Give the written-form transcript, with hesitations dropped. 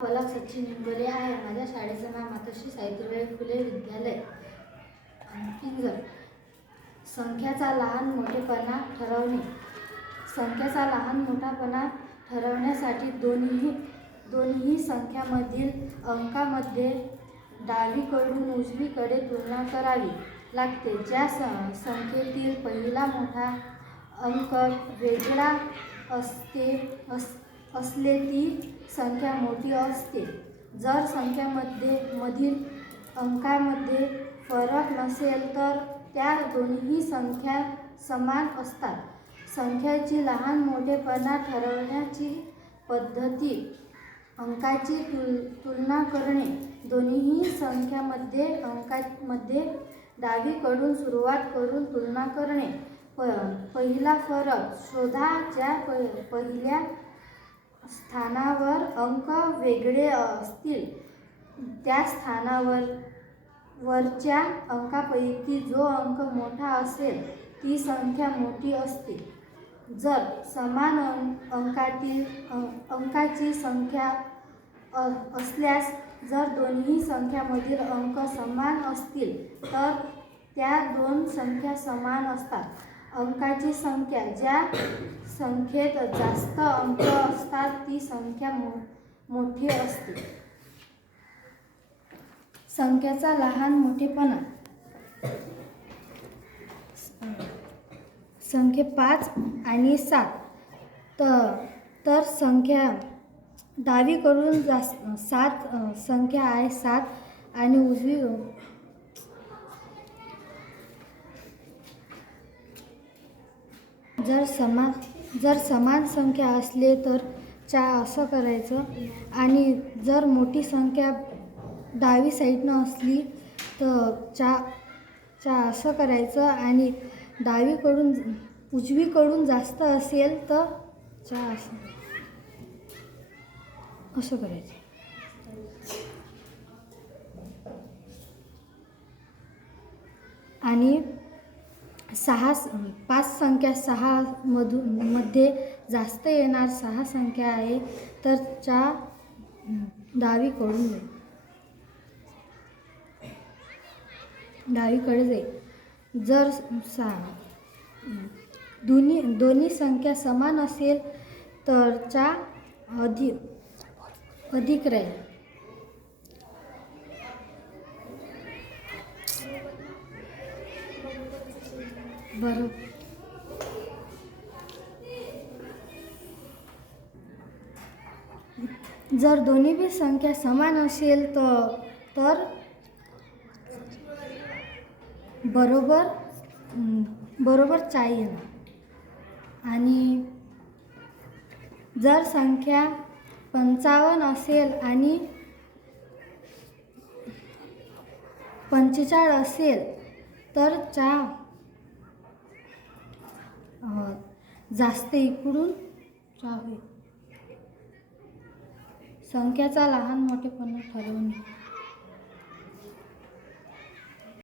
मला सचिन निंबोरे आहे. माझ्या शाळेचं नाव मातोश्री सावित्रीबाई फुले विद्यालय. पिंजर. संख्याचा लहान मोठेपणा ठरवणे. संख्याचा लहान मोठापणा ठरवण्यासाठी दोन्ही संख्यांमधील अंकामध्ये डावीकडून उजवीकडे तुलना करावी लागते. ज्या संख्येतील पहिला मोठा अंक वेगळा असले ती संख्या मोठी असते. जर संख्यांमधील अंकामध्ये फरक नसेल तर त्या दोन्ही संख्या समान असतात. संख्याची लहान मोठेपणा ठरवण्याची पद्धती. अंकाची तुलना करणे. दोन्ही अंकांमध्ये डावीकडून सुरुवात करून तुलना करणे. पहिला फरक शोधा. ज्या पहिल्या स्थानावर अंक वेगळे असतील त्या स्थानावरच्या अंकापैकी जो अंक मोठा असेल ती संख्या मोठी असते. जर समान अंकाची संख्या असल्यास जर दोन्ही संख्यांमधील अंक समान असतील तर त्या दोन संख्या समान असतात. अंकाची संख्या. ज्या संख्येत जास्त अंक असतात ती संख्या मोठी असते. संख्याचा लहान मोठेपणा. संख्या 5 आणि 7 तर संख्या डावीकडून 7 संख्या आहे 7 आणि उजवी जर समान संख्या असले तर असं करायचं. आणि जर मोठी संख्या डावी साईडनं असली तर असं करायचं. आणि डावीकडून उजवीकडून जास्त असेल तर असं करायचं. आणि 5 संख्या 6 मध्ये जास्त येणार 6 संख्या आहे तर डावीकडे जाईल. जर दोन्ही संख्या समान असेल तर अधिक राहील. बरोबर. जर दोन्ही संख्या समान असेल तर बरोबर 4 येणार. आणि जर संख्या 55 असेल आणि 45 असेल तर जास्त इकडून होईल. संख्याचा लहान मोठेपणा ठरवणे.